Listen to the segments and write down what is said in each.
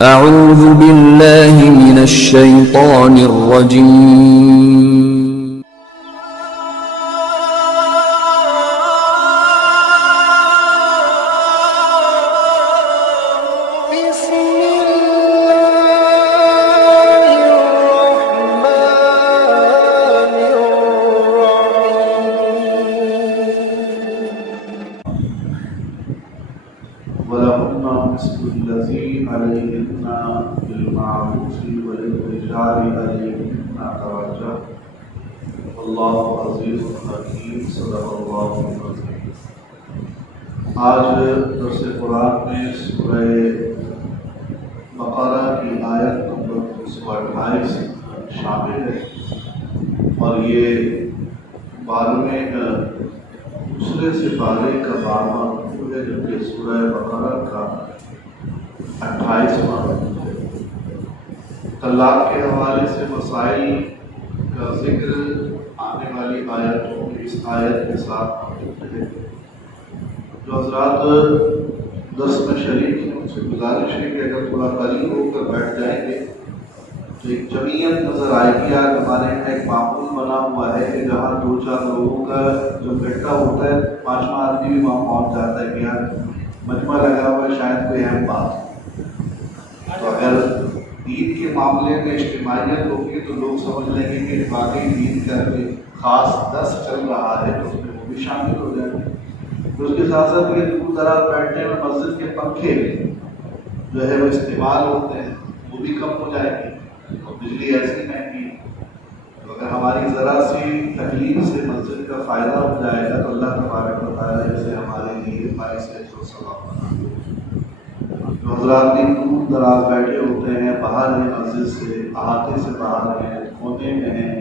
أعوذ بالله من الشيطان الرجيم. ولهن مثل الذي عليهن بالمعروف وللرجال عليهن درجة والله عزيز حكيم صدق الله العظيم. آج درس قرآن میں سورہ بقرہ کی آیت نمبر 228 شامل ہے اور یہ 12ویں دوسرے سپارے کا 12واں رکوع ہے، جبکہ سورہ بقرہ کا 28واں رکوع ہے۔ طلاق کے حوالے سے مسائل کا ذکر آنے والی آیتوں میں اس آیت کے ساتھ موجود ہے۔ جو حضرات درس میں شریک ہیں ان سے گزارش ہے کہ اگر تھوڑا قریب ہو کر بیٹھ جائیں گے تو ایک جمعیت نظر آئے گی۔ آج ہمارے یہاں ایک معمول بنا ہوا ہے کہ جہاں 2-4 لوگوں کا جو اکٹھا ہوتا ہے 5واں آدمی بھی وہاں پہنچ جاتا ہے کہ یار مجمع لگا ہوا ہے، شاید کوئی اہم بات ہے۔ تو اگر دین کے معاملے میں اجتماعیت ہوگی تو لوگ سمجھ لیں گے کہ واقعی دین کا کوئی خاص درس چل رہا ہے تو اس میں وہ بھی شامل ہو جائیں گے۔ اس کے ساتھ ساتھ یہ دور دراز بیٹھنے میں مسجد کے پنکھے جو ہے وہ استعمال ہوتے ہیں وہ بھی کم ہو جائے گی، اور بجلی ایسی مہنگی تو اگر ہماری ذرا سی تکلیف سے مسجد کا فائدہ ہو جائے گا تو اللہ تبارک و تعالیٰ اسے ہمارے لیے باعث اجر و ثواب بنا دے۔ جو حضرات بھی دور دراز بیٹھے ہوتے ہیں، باہر ہیں مسجد سے، احاطے سے باہر ہیں، کونے میں ہیں،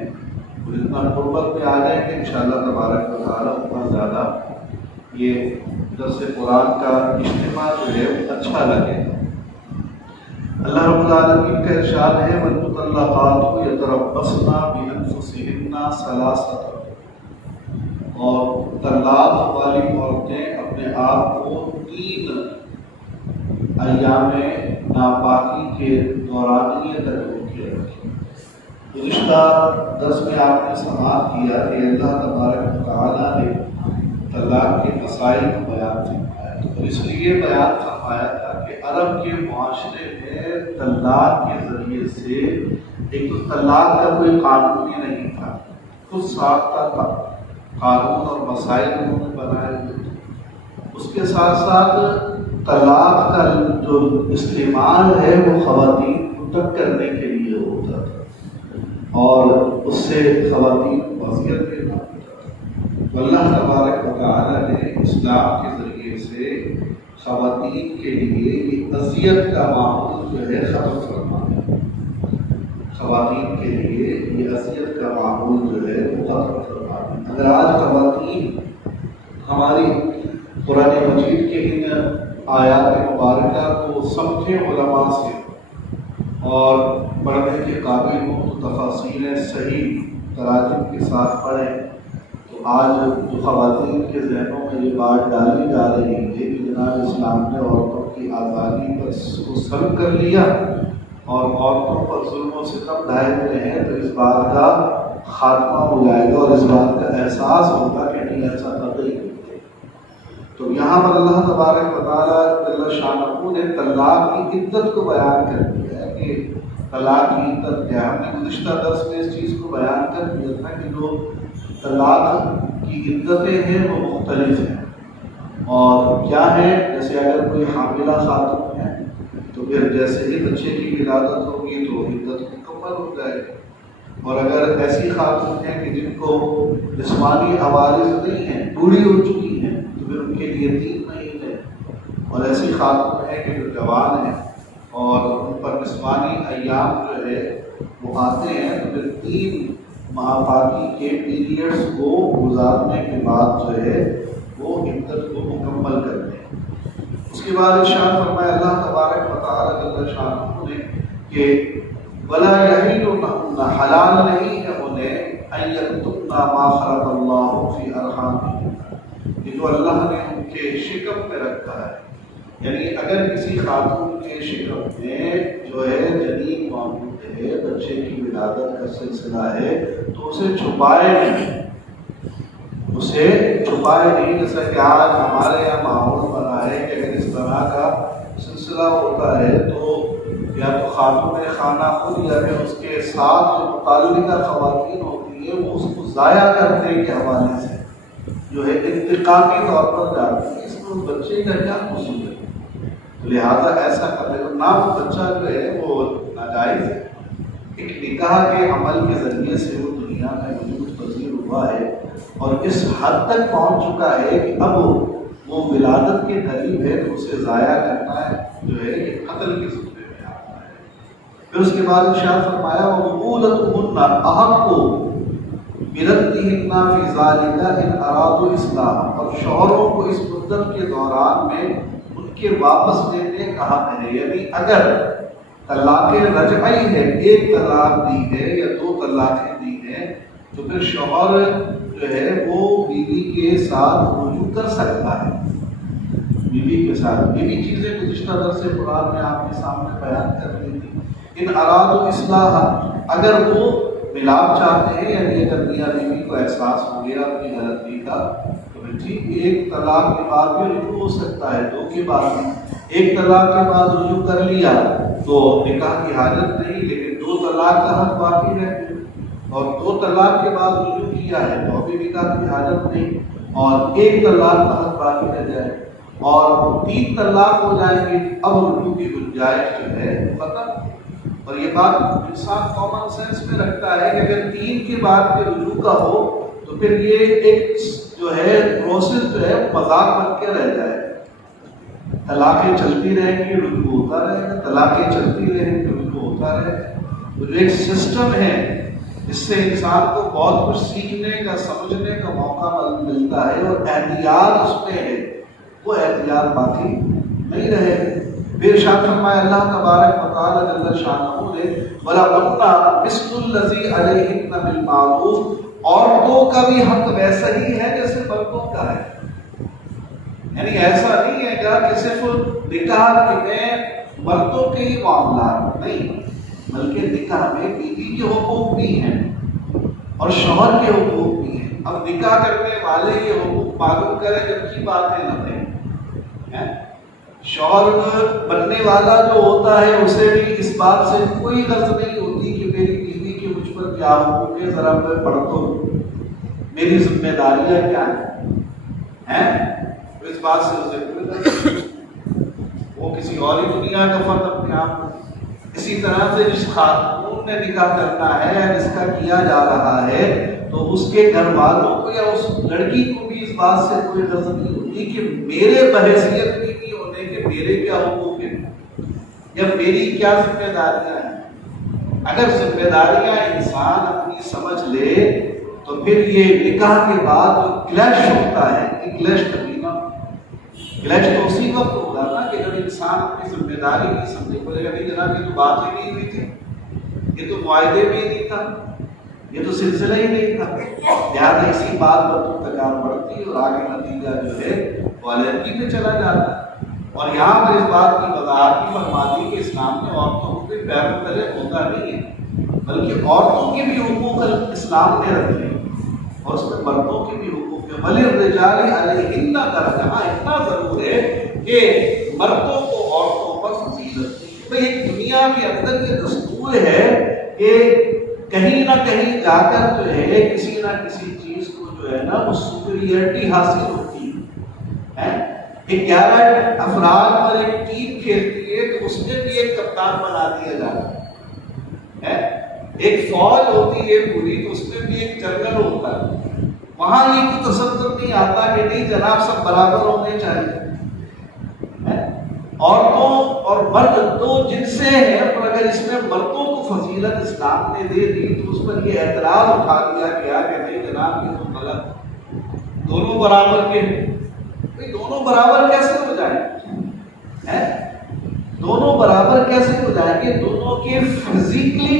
وہ جتنا قربت میں آ جائیں گے انشاءاللہ تبارک و تعالیٰ اتنا زیادہ یہ درس قرآن کا اجتماع جو ہے اچھا لگے۔ اللہ رب العالمین کا ارشاد ہے والمطلقات یتربصن بانفسہن ثلاثۃ، اور طلاق والی عورتیں اپنے آپ کو 3 ایام ناپاکی کے دورانیے تک روکے رکھیں۔ گزشتہ درس میں آپ نے سماعت کیا کہ اللہ تبارک و تعالیٰ نے طلاق کے مسائل کو بیان فرمایا، تو اس لیے بیان فرمایا تھا کہ عرب کے معاشرے میں طلاق کے ذریعے سے ایک تو طلاق کا کوئی قانون ہی نہیں تھا، خود ساختہ تھا قانون اور مسائل انہوں نے بنائے ہوئے تھے۔ اس کے ساتھ ساتھ طلاق کا جو استعمال ہے وہ خواتین کو تنگ کرنے کے لیے ہوتا تھا اور اس سے خواتین کو اذیت دینا ہوتا تھا۔ اللہ تبارک و تعالیٰ نے اسلام کے ذریعے سے خواتین کے لیے یہ اذیت کا معمول جو ہے ختم فرمایا۔ خواتین کے لیے یہ اذیت کا معمول جو ہے وہ ختم فرمایا۔ اگر آج خواتین ہماری قرآن مجید کے ان آیات مبارکہ کو سمجھیں علماء سے اور پڑھنے کے قابل ہوں تو تفاسیر صحیح تراجم کے ساتھ پڑھیں تو آج جو خواتین کے ذہنوں میں یہ بات ڈالی جا رہی ہے کہ جناب اسلام نے عورتوں کی آزادی پر کو سلب کر لیا اور عورتوں پر ظلم و ستم ڈھائے ہوئے ہیں، تو اس بات کا خاتمہ ہو جائے گا اور اس بات کا احساس ہوگا کہ نہیں ایسا قطعی نہیں ہے۔ تو یہاں پر اللہ تبارک و تعالیٰ جل شانہ نے طلاق کی عدت کو بیان کر دیا ہے کہ طلاق کی عدت کیا ہے۔ ہم نے گزشتہ درس میں اس چیز کو بیان کر دیا تھا کہ جو طلاق کی عدتیں ہیں وہ مختلف ہیں اور کیا ہے، جیسے اگر کوئی حاملہ خاتون ہے تو پھر جیسے ہی بچے کی ولادت ہوگی تو عدت مکمل ہو جائے گی، اور اگر ایسی خاتون ہیں کہ جن کو جسمانی عوارض نہیں ہیں، بوڑھی ہو چکی ہیں، تو پھر ان کے لیے 3 مہینے، اور ایسی خاتون ہیں کہ جو جوان ہیں اور ان پر جسمانی ایام جو ہے وہ آتے ہیں تو پھر 3 ماہ پاکی کے پیریڈز کو گزارنے کے بعد جو ہے وہ عدت کو مکمل کرتے ہیں۔ اس کے بعد ارشاد فرمایا اللہ تبارک و تعالیٰ جل شانہ نے کہ وَلَا يَحِلُّ لَهُنَّ، حلال نہیں ہے انہیں أَن يَكْتُمْنَ مَا خَلَقَ اللَّهُ فِي أَرْحَامِهِنَّ، کہ جو اللہ نے ان کے شکم میں رکھا ہے یعنی اگر کسی خاتون کے شکم میں جو ہے جنین موجود ہے، بچے کی ولادت کا سلسلہ ہے، تو اسے چھپائے نہیں، اسے چھپائے نہیں. جیسا کہ آج ہمارے یہاں ماحول بنا ہے کہ اگر اس طرح کا سلسلہ ہوتا ہے تو یا تو خاتون خانہ خود یا پھر اس کے ساتھ جو متعلقہ خواتین ہوتی ہیں وہ اس کو ضائع کرنے کے حوالے سے جو ہے انتقامی طور پر جاتی ہے. اس میں اس بچے کا کیا قصور ہے؟ لہٰذا ایسا کرنے کو نہ وہ بچہ جو ہے وہ ناجائز ہے. ایک نکاح کے عمل کے ذریعے سے وہ دنیا میں وجود پذیر ہوا ہے اور اس حد تک پہنچ چکا ہے کہ اب وہ ولادت کے قریب ہے تو اسے ضائع کرنا ہے جو ہے یہ قتل کے زمرے میں آتا ہے. پھر اس کے بعد ارشاد فرمایا وَبُعُولَتُهُنَّ أَحَقُّ بِرَدِّهِنَّ فِي ذَلِكَ إِنْ أَرَادُوا الْإِصْلَاحَ، اور شوہروں کو اس مدت کے دوران میں ان کے واپس لینے کا حق ہے. یعنی اگر طلاق رجعی ہے، ایک طلاق دی ہے یا دو طلاقیں دی ہیں، تو پھر شوہر جو ہے وہ بیوی کے ساتھ رجوع کر سکتا ہے. بیوی کے ساتھ بیوی چیزیں گزشتہ درس قرآن میں آپ کے سامنے بیان کر دی تھی. ان ارادوا اصلاح، اگر وہ ملاپ چاہتے ہیں، یعنی اگر میاں بیوی کو احساس ہو گیا اپنی غلطی کا تو ٹھیک، ایک طلاق کے بعد بھی رجوع ہو سکتا ہے، دو کے بعد بھی. ایک طلاق کے بعد رجوع کر لیا تو نکاح کی حاجت نہیں، لیکن دو طلاق کا حق باقی ہے، اور دو طلاق کے بعد رجوع کیا ہے تو ابھی نکاح کی حاجت نہیں، اور ایک طلاق کا حق باقی رہ جائے اور تین طلاق ہو جائیں گے، اب رجوع کی گنجائش جو ہے ختم. اور یہ بات انسان کامن سینس میں رکھتا ہے کہ اگر تین کے بعد کے رجوع کا ہو تو پھر یہ ایک جو ہے پروسیس جو ہے مذاق بن کے رہ جائے. طلاقیں چلتی رہیں گی، رجوع ہوتا رہے گا، طلاقیں چلتی رہیں گی، رجوع ہوتا رہے گا. تو جو ایک سسٹم ہے اس سے انسان کو بہت کچھ سیکھنے کا، سمجھنے کا موقع ملتا ہے، اور احتیاط اس میں ہے، وہ احتیاط باقی نہیں رہے. پھر ارشاد فرمایا اللہ تبارک و تعالی جل شانہ نے وَلَهُنَّ مِثْلُ الَّذِي عَلَيْهِنَّ بِالْمَعْرُوفِ، عورتوں کا بھی حق ویسا ہی ہے جیسے مردوں کا ہے. یعنی ایسا نہیں ہے کہ صرف نکاح میں مردوں کے ہی معاملات نہیں، بلکہ نکاح میں بیوی کے حقوق بھی ہیں اور شوہر کے حقوق بھی ہیں. اب نکاح کرنے والے کے حقوق معلوم کریں جب کی باتیں نہ تھیں. شوہر بننے والا جو ہوتا ہے اسے بھی اس بات سے کوئی غرض نہیں ہوتی کہ میری بیوی کے مجھ پر کیا حقوق ہے، ذرا میں پڑھ تو میری ذمہ داریاں کیا ہیں. اس بات سے اسے کوئی غرض، وہ کسی اور ہی دنیا کا فرد اپنے آپ کو. اسی طرح سے جس خاتون نے نکاح کرنا ہے، جس کا کیا جا رہا ہے، تو اس کے گھر والوں کو یا اس لڑکی کو بھی اس بات سے کوئی غرض نہیں ہوتی کہ میرے بحیثیت بیوی ہونے کے میرے کیا حقوق ہیں یا میری کیا ذمہ داریاں ہیں. اگر ذمہ داریاں انسان اپنی سمجھ لے تو پھر یہ نکاح کے بعد جو کلیش ہوتا ہے، یہ کلیش کبھی نہ ہو. کلیش تو اسی وقت ہوگا نا کہ جب انسان اپنی ذمہ داری نہیں سمجھے، بولے گا نہیں جناب یہ تو بات ہی نہیں ہوئی تھی، یہ تو معاہدے میں ہی نہیں تھا، یہ تو سلسلہ ہی نہیں تھا. لہٰذا اسی بات پر تو تکرار بڑھتی اور آگے نتیجہ جو ہے وہ علیحدگی میں چلا جاتا ہے. اور یہاں پر اس بات کی وضاحت کی فرما دی کہ اسلام میں عورتوں کو بھی پیر پہلے ہوتا نہیں ہے، بلکہ عورتوں کے بھی حقوق اسلام نے رکھے ہیں اور اس میں مردوں کے بھی حقوق ہیں. وَلِلرِّجَالِ عَلَيْهِنَّ دَرَجَةٌ، ہاں اتنا ضرور ہے کہ مردوں کو عورتوں پر فضیلت دی. تو ایک دنیا کے اندر یہ دستور ہے کہ کہیں نہ کہیں جا کر جو ہے کسی نہ کسی چیز کو جو ہے نا وہ سپیریئرٹی حاصل ہوتی ہے. 11 افراد پر ایک ٹیم کھیلتی ہے تو اس میں بھی ایک کپتان بنا دیا جاتا ہے. ایک فوج ہوتی ہے پوری تو اس میں بھی ایک جنرل ہوتا ہے. وہاں یہ کوئی تصور نہیں آتا کہ نہیں جناب سب برابر ہونے چاہیے. عورتوں اور مرد دو جن سے ہیں، اور اگر اس میں مردوں کو فضیلت اسلام نے دے دی تو اس پر یہ اعتراض اٹھا دیا گیا کہ نہیں جناب یہ تو غلط، دونوں برابر کے ہیں. دونوں برابر کیسے ہو جائیں گے؟ دونوں برابر کیسے ہو جائیں گے؟ دونوں کے فزیکلی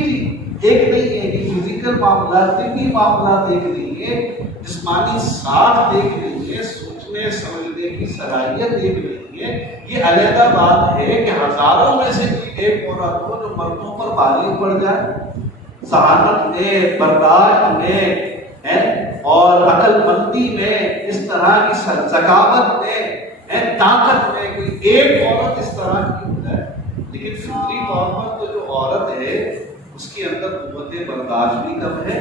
ایک نہیں ہے کہ فزیکل معاملات، طبی معاملات ایک نہیں ہے، جسمانی ساخت ایک نہیں ہے، سوچنے سمجھنے کی صلاحیت ایک نہیں نہیں ہے. یہ علیحدہ بات ہے کہ ہزاروں میں سے کوئی ایک عورت ہو جو مردوں پر بالغ پڑ جائے، ذہانت میں، برداشت میں اور عقل مندی میں، اس طرح کی ذکاوت میں، طاقت میں کوئی ایک عورت اس طرح کی ہو جائے. لیکن فطری طور پر تو جو عورت ہے اس کے اندر قوت برداشت بھی کم ہے،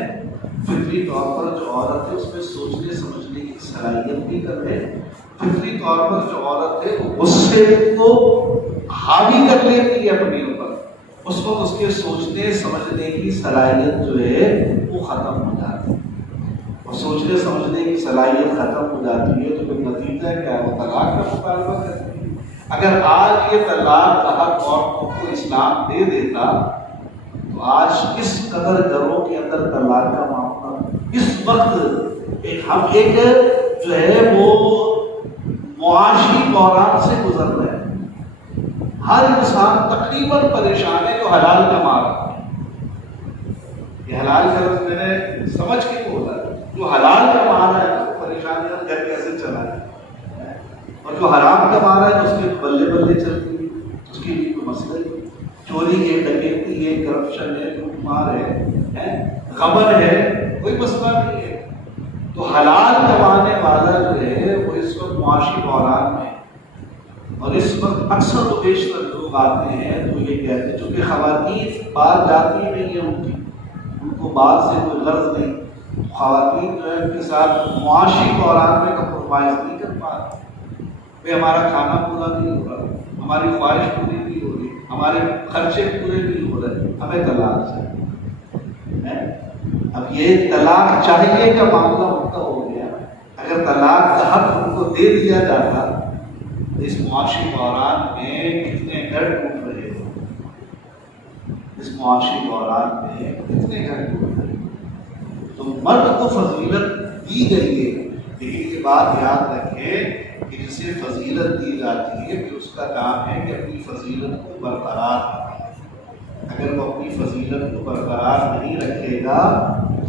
فطری طور پر جو عورت ہے اس میں سوچنے سمجھنے کی صلاحیت بھی کم ہے، فطری طور پر جو عورت ہے وہ غصے کو حاوی کر لیتی ہے اپنے اوپر، اس وقت اس کے سوچنے سمجھنے کی صلاحیت جو ہے وہ ختم ہو جاتی ہے. اور سوچنے سمجھنے کی صلاحیت ختم ہو جاتی ہے تو پھر نتیجہ کیا ہے؟ وہ طلاق کا مطالبہ کرتی ہے. اگر آج یہ طلاق کا حق عورتوں کو اسلام دے دیتا تو آج کس قدر گھروں کے اندر طلاق کا معاملہ اس وقت ہم ایک جو ہے وہ معاشی بحران سے گزر رہے ہیں. ہر انسان تقریباً پریشان ہے جو حلال کما رہا ہے. یہ حلال کا لفظ میں نے سمجھ کے بولا ہے. جو حلال کما رہا ہے وہ پریشان ہے گھر کیسے چلا ہے، اور جو حرام کما رہا ہے اس کے تو بلے بلے چلتی ہے، اس کے لیے کوئی مسئلہ نہیں. چوری ہے، ڈکیتی ہے، کرپشن ہے، لوٹ مار ہے، غبن ہے، کوئی مسئلہ نہیں ہے. تو حلال کمانے والا جو ہے وہ اس وقت معاشی بحران میں، اور اس وقت اکثر و بیشتر لوگ آتے ہیں تو یہ کہتے ہیں چونکہ خواتین باہر جاتی نہیں ہیں، ان کو باہر سے کوئی غرض نہیں، خواتین جو ہے ان کے ساتھ معاشی بحران میں کمپرومائز نہیں کر پا رہے. بھائی ہمارا کھانا پورا نہیں ہو رہا، ہماری خواہش پوری نہیں ہو رہی، ہمارے خرچے پورے نہیں ہو رہے، ہمیں طلاق چاہیے. اب یہ طلاق چاہیے کا معاملہ ان کا ہو گیا. اگر طلاق کا حق ان کو دے دیا جاتا تو اس معاشی بحران میں کتنے گھر ٹوٹ رہے ہو، اس معاشی بحران میں کتنے گھر ٹوٹ رہے ہو. تو مرد کو فضیلت دی گئی ہے، لیکن یہ بات یاد رکھیں کہ جسے فضیلت دی جاتی ہے پھر اس کا کام ہے کہ اپنی فضیلت کو برقرار رکھے. اگر وہ اپنی فضیلت کو برقرار نہیں رکھے گا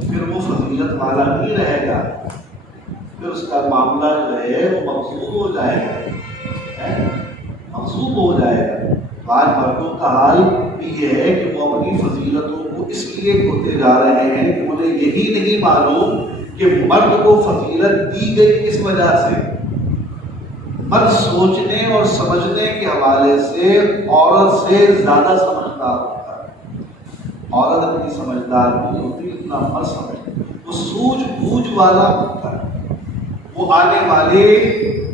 پھر وہ فضیلت والا نہیں رہے گا، پھر اس کا معاملہ جو ہے وہ مغصوب ہو جائے گا، مغصوب ہو جائے گا. آج مردوں کا حال بھی یہ ہے کہ وہ اپنی فضیلتوں کو اس لیے کھوتے جا رہے ہیں کہ انہیں یہی نہیں معلوم کہ مرد کو فضیلت دی گئی کس وجہ سے. مرد سوچنے اور سمجھنے کے حوالے سے عورت سے زیادہ سمجھدار ہوتا ہے. عورت اتنی سمجھدار نہیں ہوتی اتنا مرد سمجھتا ہے. وہ سوجھ بوجھ والا ہوتا ہے، وہ آنے والے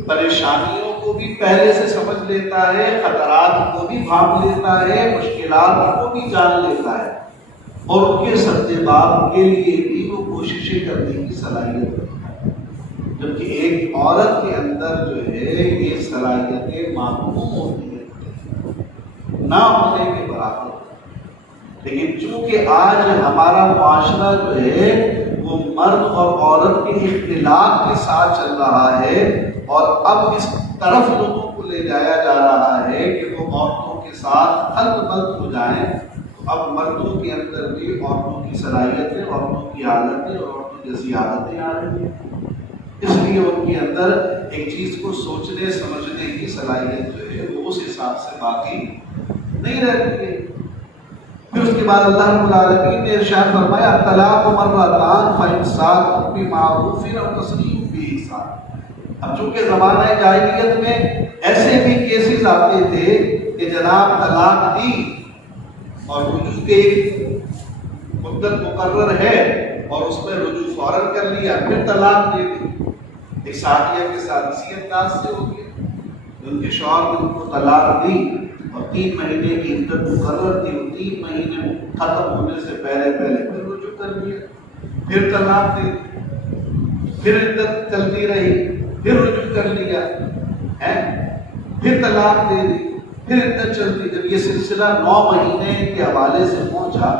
پریشانیوں کو بھی پہلے سے سمجھ لیتا ہے، خطرات کو بھی بھانپ لیتا ہے، مشکلات کو بھی جان لیتا ہے، اور ان کے سدباب کے لیے بھی وہ کوششیں کرنے کی صلاحیت رکھتا ہے. جبکہ ایک عورت کے اندر جو ہے یہ صلاحیتیں معلوم ہوتی ہیں نہ ہونے کے برابر. لیکن چونکہ آج ہمارا معاشرہ جو ہے وہ مرد اور عورت کے اختلاف کے ساتھ چل رہا ہے، اور اب اس طرف لوگوں کو لے جایا جا رہا ہے کہ وہ عورتوں کے ساتھ خلط بلط ہو جائیں، تو اب مردوں کے اندر بھی عورتوں کی صلاحیتیں، عورتوں کی عادتیں اور عورتوں جیسی عادتیں آ رہی ہیں. اس لیے ان کے اندر ایک چیز کو سوچنے سمجھنے کی صلاحیت جو ہے وہ اس حساب سے باقی نہیں رہتی ہے. پھر اس کے بعد اللہ رب العالمین نے ارشاد فرمایا طلاق مرتان فامساک بمعروف او تسريح بإحسان. اب چونکہ زمانہ جاہلیت میں ایسے بھی کیسز آتے تھے کہ جناب طلاق دی اور رجوع کے مدت مقرر ہے اور اس میں رجوع فوراً کر لیا پھر طلاق دے دی. ایک ساتھیہ کے ساتھ اسی انداز سے ہو گیا، ان کے شوہر نے ان کو طلاق دی اور 3 مہینے کی عدت مقرر تھی، وہ 3 مہینے ختم ہونے سے پہلے پھر رجوع کر لیا، پھر طلاق دی، پھر عدت چلتی رہی، پھر رجوع کر لیا، پھر طلاق دے دی، پھر عدت چلتی. جب یہ سلسلہ 9 مہینے کے حوالے سے پہنچا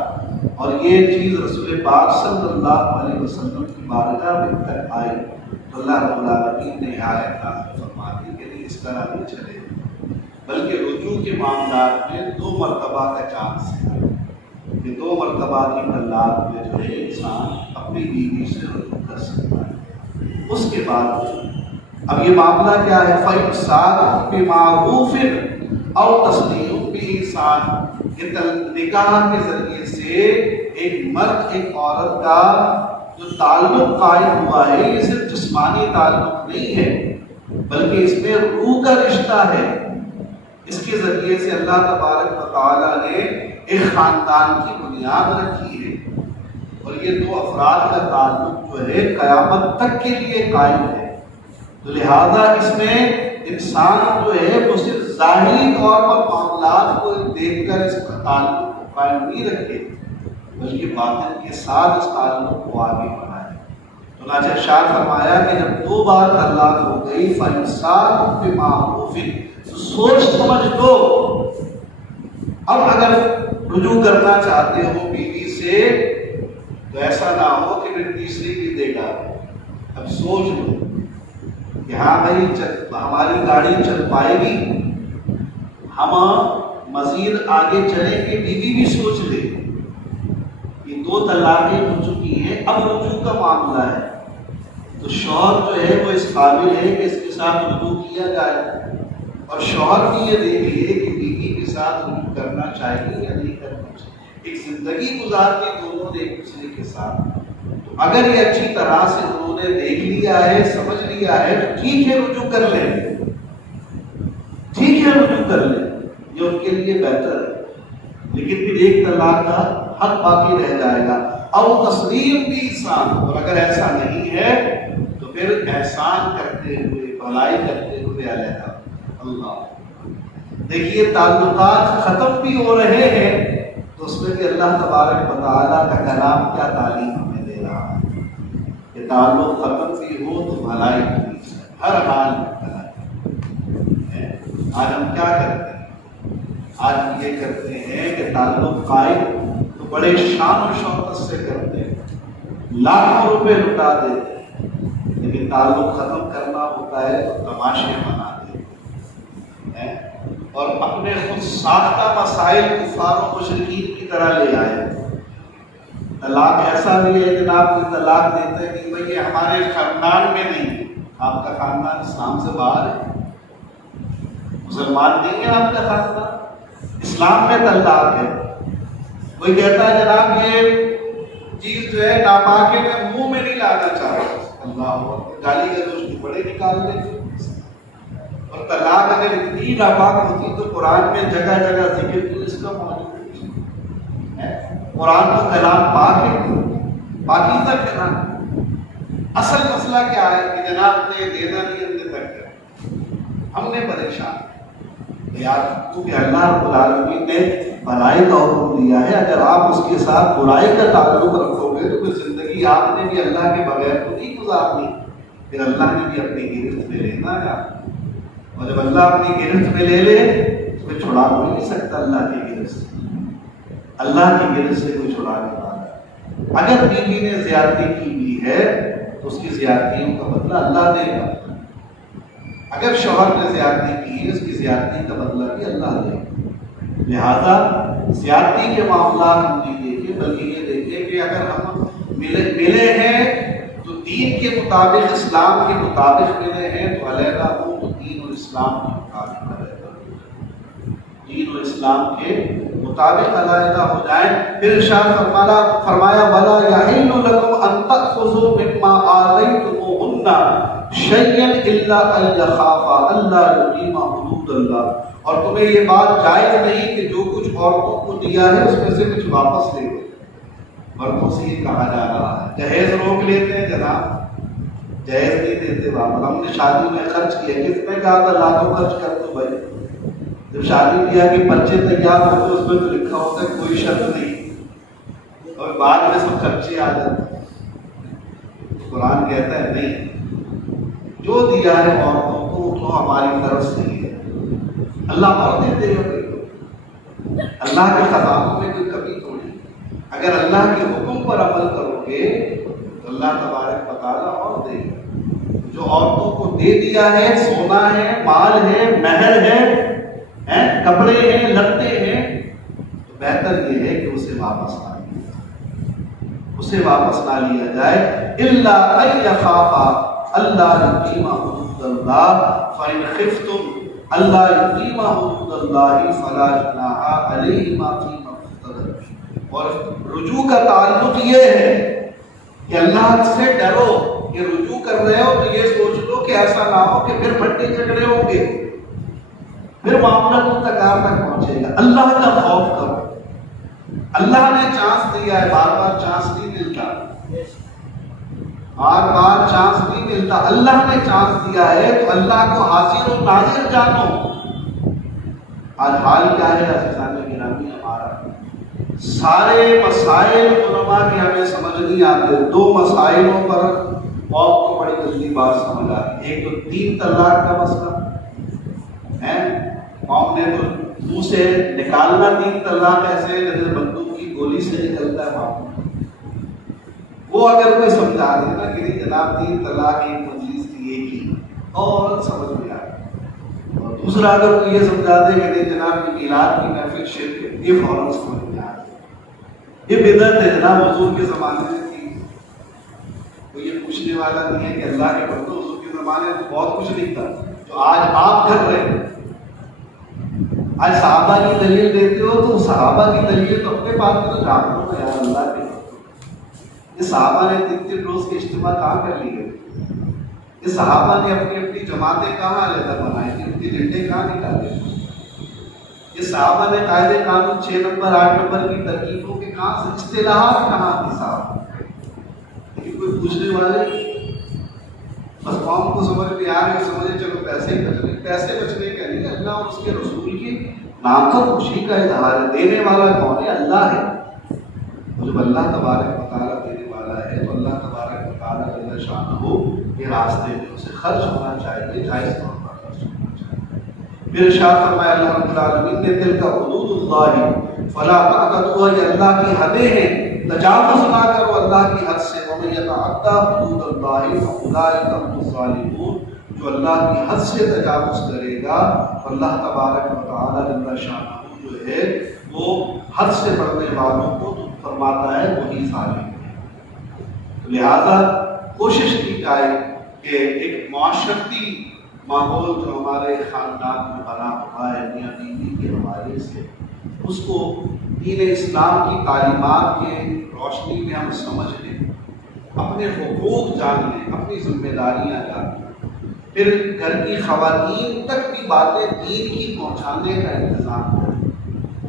اور یہ چیز رسول پاک صلی اللہ علیہ وسلم کی بارگاہ میں تک آئی تو اللہ رب العالمین نے آیت نازل فرما دی کہ نہیں اس طرح نہیں چلے، بلکہ رجوع کے معاملات میں 2 مرتبہ کا چانس ہے کہ 2 مرتبہ کی طلاق میں جو ہے انسان اپنی بیوی سے رجوع کر سکتا ہے. اس کے بعد اب یہ معاملہ کیا ہے؟ فَإِمْسَاكٌ بِمَعْرُوفٍ أَوْ تَسْرِيحٌ بِإِحْسَانٍ، یہ نکاح کے ذریعے سے ایک مرد ایک عورت کا جو تعلق قائم ہوا ہے، یہ صرف جسمانی تعلق نہیں ہے بلکہ اس میں روح کا رشتہ ہے۔ اس کے ذریعے سے اللہ تبارک و تعالیٰ نے ایک خاندان کی بنیاد رکھی ہے، اور یہ دو افراد کا تعلق جو ہے قیامت تک کے لیے قائم ہے۔ تو لہذا اس میں انسان جو ہے وہ صرف ظاہری طور پر معاملات کو دیکھ کر اس کا تعلق کو قائم نہیں رکھے بلکہ باطن کے ساتھ اس تعلق کو آگے بڑھائے۔ چنانچہ ارشاد فرمایا کہ جب دو بار طلاق ہو گئی فَإِمْسَاكٌ بِمَعْرُوفٍ، تو سوچ سمجھ لو، اب اگر رجوع کرنا چاہتے ہو بیوی سے تو ایسا نہ ہو کہ پھر تیسری بھی دے گا۔ اب سوچ لو کہ ہاں بھائی ہماری گاڑی چل پائے گی، ہم مزید آگے چلیں گے، بیوی بھی سوچ لے۔ یہ دو طلاقیں ہو چکی ہیں، اب رجوع کا معاملہ ہے، تو شوہر جو ہے وہ اس قابل ہے کہ اس کے ساتھ رجوع کیا جائے، اور شوہر بھی یہ دیکھ لیے کہ بیوی کے ساتھ رجوع کرنا چاہیے یا نہیں کرنا چاہیے۔ ایک زندگی گزارتے دونوں نے ایک دوسرے کے ساتھ، تو اگر یہ اچھی طرح سے انہوں نے دیکھ لیا ہے، سمجھ لیا ہے، تو ٹھیک ہے رجوع کر لیں، ٹھیک ہے رجوع کر لیں، یہ ان کے لیے بہتر ہے۔ لیکن پھر ایک طلاق کا حق باقی رہ جائے گا۔ او تسلیم بِإِحْسَان، اور اگر ایسا نہیں ہے تو پھر احسان کرتے ہوئے، بھلائی کرتے ہوئے علیحدہ۔ اللہ دیکھیے تعلقات ختم بھی ہو رہے ہیں تو اس میں بھی اللہ تبارک و تعالیٰ کا کلام کیا تعلیم ہمیں دے رہا ہے کہ تعلق ختم بھی ہو تو بھلائی کی، ہر حال میں بھلائی۔ آج ہم کیا کرتے ہیں؟ آج ہم یہ کرتے ہیں کہ تعلق قائم تو بڑے شان و شوکت سے کرتے ہیں، لاکھوں روپے لٹا دیتے ہیں، لیکن تعلق ختم کرنا ہوتا ہے تو تماشے مناتے ہیں اور اپنے خود ساختہ مسائل کفار و مشرکین کی طرح لے آئے۔ طلاق ایسا بھی ہے جناب، کوئی طلاق دیتے ہیں کہ بھئی یہ ہمارے خاندان میں نہیں، آپ کا خاندان اسلام سے باہر ہے، مسلمان نہیں ہے آپ کا خاندان، اسلام میں طلاق ہے۔ کوئی کہتا ہے جناب یہ چیز جو ہے ناپاک ہے، میں منہ میں نہیں لانا چاہتا، اللہ گالی گلوچ کی بڑے نکال لیتے۔ اور طلاق اگر اتنی ناپاک ہوتی تو قرآن میں جگہ جگہ ذکر کیوں اس کا موجود ہے؟ قرآن تو کلام پاک ہے، پاکیزہ کلام۔ اصل مسئلہ کیا ہے کہ جناب نے دینا نہیں، ہم نے تک کر، ہم نے پریشان یار، کیونکہ اللہ رب العالمین نے بھلائی کا حکم دیا ہے، اگر آپ اس کے ساتھ برائی کا تعلق رکھو گے تو پھر زندگی آپ نے بھی اللہ کے بغیر تو نہیں گزارنی، پھر اللہ نے بھی اپنی گرفت میں لینا ہے آپ، اور جب اللہ اپنی گرفت میں لے لے تو پھر چھڑا کوئی نہیں سکتا اللہ کی گرفت سے، اللہ کی گرفت سے کوئی چھڑا نہیں پاتا۔ اگر بیوی نے زیادتی کی بھی ہے تو اس کی زیادتیوں کا بدلہ اللہ دے گا، اگر شوہر نے زیادتی کی ہے اس کی زیادتی کا بدلہ بھی اللہ دے گا۔ لہذا زیادتی کے معاملات ہم نہیں دیکھیں بلکہ یہ دیکھیں کہ اگر ہم ملے ہیں تو دین کے مطابق، اسلام کے مطابق ملے ہیں تو علیحدہ ہو تو دین اور اسلام کے مطابق علیحدہ ہو، دین اور اسلام کے مطابق علیحدہ ہو جائیں۔ پھر ارشاد فرمایا وَلَا يَحِلُّ لَكُمْ أَن تَأْخُذُوا مِمَّا آتَيْتُمُوهُنَّ شَيْئًا إِلَّا أَن يَخَافَا أَلَّا يُقِيمَا حُدُودَ اللَّهِ، اور تمہیں یہ بات جائز نہیں کہ جو کچھ عورتوں کو دیا ہے اس میں سے کچھ واپس لے لو۔ مردوں سے یہ کہا جا رہا ہے، جہیز روک لیتے ہیں جناب، جہیز نہیں دیتے واپس۔ ہم نے شادی میں خرچ کیا، کس نے کہا تھا لاکھوں خرچ کر دو بھائی، جب شادی کیا کہ پرچے تیار ہوتے اس میں تو لکھا ہوتا ہے کوئی شرط نہیں، اور بعد میں سب خرچے آ جاتے ہیں۔ قرآن کہتا ہے نہیں، جو دیا ہے عورتوں کو تو ہماری طرف سے ہی ہے، اللہ اور دیتے ہیں، اللہ کے خزانوں میں کوئی کمی تھوڑی۔ اگر اللہ کے حکم پر عمل کرو گے تو اللہ تبارک و تعالیٰ اور دے گا۔ جو عورتوں کو دے دیا ہے، سونا ہے، مال ہے، مہر ہے، کپڑے ہیں، لتے ہیں، تو بہتر یہ ہے کہ اسے واپس نہ لیا جائے، اسے واپس نہ لیا جائے۔ الا ان یخافا اللہ یقیما حدود حدود اللہ فإن خفتم الا یقیما حدود اللہ فلا جناح علیہما فیما افتدت به. اور رجوع کا تعلق یہ ہے کہ اللہ سے ڈرو، کہ رجوع کر رہے ہو تو یہ سوچ لو کہ ایسا نہ ہو کہ پھر پھٹے جھگڑے ہوں گے، پھر معاملہ منتقال تک پہنچے گا. اللہ کا خوف کرو. اللہ نے چانس دیا ہے، بار بار چانس نہیں ملتا، بار بار چانس نہیں ملتا. اللہ نے چانس دیا ہے تو اللہ کو حاضر و ناظر جانو. آج حال کیا ہے عزیزان گرامی ہمارا؟ سارے مسائل علماء کی ہمیں سمجھ نہیں آتے. دو مسائلوں پر قوم کو بڑی جلدی بات سمجھ آتی. ایک تو 3 طلاق کا مسئلہ ہے، قوم نے تو منہ سے نکالنا 3 طلاق ایسے جیسے بندوق کی گولی سے نکلتا ہے معاملہ. وہ اگر کوئی سمجھا دے نا کہ نہیں جناب 3 طلاق ایک مجلس کی ایک ہی، اور سمجھ میں آئے. اور دوسرا اگر کوئی یہ سمجھا دے کہ نہیں جناب کی میلاد کی محفل شرک ہے، یہ فوراً سمجھ میں آئے. یہ بدعت ہے جناب، حضور کے زمانے میں تھی. کوئی یہ پوچھنے والا نہیں ہے کہ اللہ کے بندو حضور کے زمانے میں بہت کچھ نہیں تھا جو آج آپ کر رہے ہیں. آج صحابہ کی دلیل دیتے ہو تو صحابہ کی دلیل تو اپنے پاس میں تو جانتے ہو یار اللہ کے. یہ صحابہ نے 3 روز کے اجتماع کہاں کر لیے؟ یہ صحابہ نے اپنی اپنی جماعتیں کہاں علیحدہ بنائی تھی؟ ان کے جھنڈے کہاں نکالے؟ یہ صحابہ نے قاعدے قانون 6 نمبر 8 نمبر کی ترکیبوں کے کہاں سے اصطلاحات کہاں تھی صاحب؟ لیکن کوئی پوچھنے والے بس قوم کو سمجھ میں آ گیا، سمجھے چلو پیسے ہی بچنے. پیسے بچنے کا نہیں، اللہ اور اس کے رسول کی نام کا خوشی کا اظہار ہے. دینے والا کون ہے؟ اللہ ہے. جب اللہ تبارک و تعالیٰ دینے والا ہے تو اللہ تبارک و تعالیٰ جل شانہ یہ راستے میں اسے خرچ ہونا چاہیے، جائز طور پر خرچ ہونا چاہیے. پھر ارشاد فرمایا اللہ رب العالمین نے تلک حدود اللہ فلا تعتدوها، یہ اللہ کی حدیں ہیں، تجاوز نہ کرو اللہ کی حد سے. ومن یتعدی حدود اللہ فاولئک هم الظالمون، جو اللہ کی حد سے تجاوز کرے گا اللہ تبارک و تعالیٰ جل شانہ جو ہے وہ حد سے بڑھنے والوں کو فرماتا ہے وہی ظالم ہے. لہذا کوشش کی جائے کہ ایک معاشرتی ماحول جو ہمارے خاندان میں بنا ہوا ہے میاں بیوی کے حوالے سے، اس کو دین اسلام کی تعلیمات کے روشنی میں ہم سمجھ لیں، اپنے حقوق جان لیں، اپنی ذمہ داریاں جان لیں. پھر گھر کی خواتین تک بھی باتیں دین کی پہنچانے کا انتظام کریں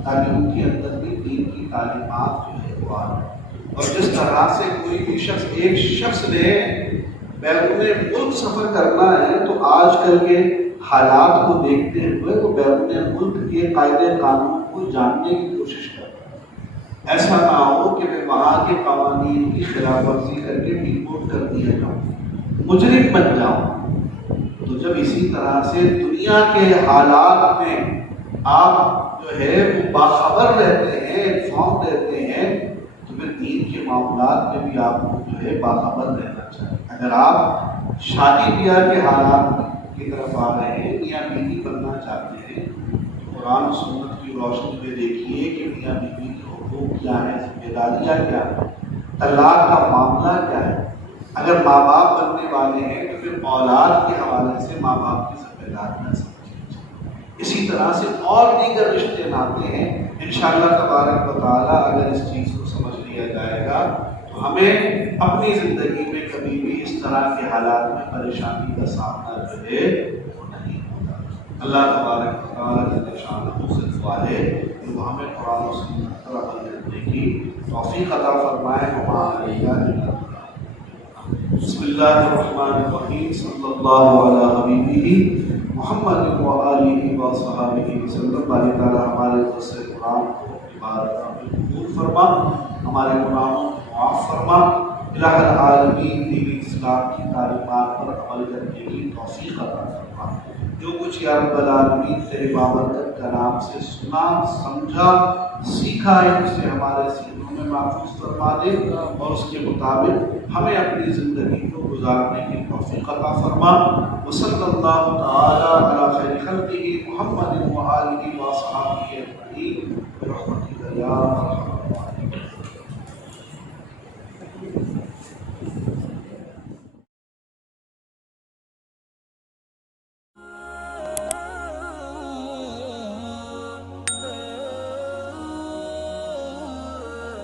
تاکہ ان کے اندر بھی دین کی تعلیمات جو ہے وہ آ جائے. اور جس طرح سے کوئی بھی شخص، ایک شخص نے بیرون ملک سفر کرنا ہے تو آج کل کے حالات کو دیکھتے ہوئے وہ بیرون ملک کے قاعدے قانون کو جاننے کی کوشش کرتا ہے. ایسا نہ ہو کہ میں وہاں کے قوانین کی خلاف ورزی کر کے ڈیپورٹ کر دیا جاؤں، مجرم بن جاؤں. تو جب اسی طرح سے دنیا کے حالات میں آپ جو ہے وہ باخبر رہتے ہیں، انفارم رہتے ہیں، تو پھر دین کے معاملات میں بھی آپ کو جو ہے باخبر رہنا چاہیے. اگر آپ شادی بیاہ کے حالات کی طرف آ رہے ہیں، میاں بیوی بننا چاہتے ہیں، تو قرآن و سنت کی روشنی میں دیکھیے کہ میاں بیوی کے حقوق کیا ہیں، ذمہ داریاں کیا ہیں، طلاق کا معاملہ کیا ہے. اگر ماں باپ بننے والے ہیں تو پھر اولاد کے حوالے سے ماں باپ کی ذمہ داریاں سمجھیں. اسی طرح سے اور دیگر رشتے ناتے ہیں. انشاءاللہ تبارک و تعالیٰ اگر اس چیز کو سمجھ لیا جائے گا تو ہمیں اپنی زندگی میں کبھی بھی اس طرح کے حالات میں پریشانی کا سامنا جو ہے وہ نہیں ہوگا. اللہ تبارک و تعالیٰ جل شانہ سے دعا ہے کہ وہ ہمیں قرآن و سنت پر عمل کرنے کی توفیق عطا فرمائے. وما علینا الا البلاغ. بسم اللہ الرحمن الرحیم. صلی اللہ علی حبیبہ محمد و آلہ و صحابہ وسلم. باری تعالیٰ ہمارے درس قرآن کو عبادت میں قبول فرما، ہمارے گناہوں کو معاف فرما. الہ العالمین دین اسلام کی تعلیمات پر عمل کرنے کی توفیق عطا فرما. جو کچھ یا رب العالمین تیرے بابرکت کلام سے سنا، سمجھا، سیکھا ہے اسے ہمارے سینوں میں محفوظ فرما دے اور اس کے مطابق ہمیں اپنی زندگی کو گزارنے کی توفیق عطا فرما. وصلی اللہ تعالی علی خیر خلقہ محمد و آلہ و صحابہ اجمعین.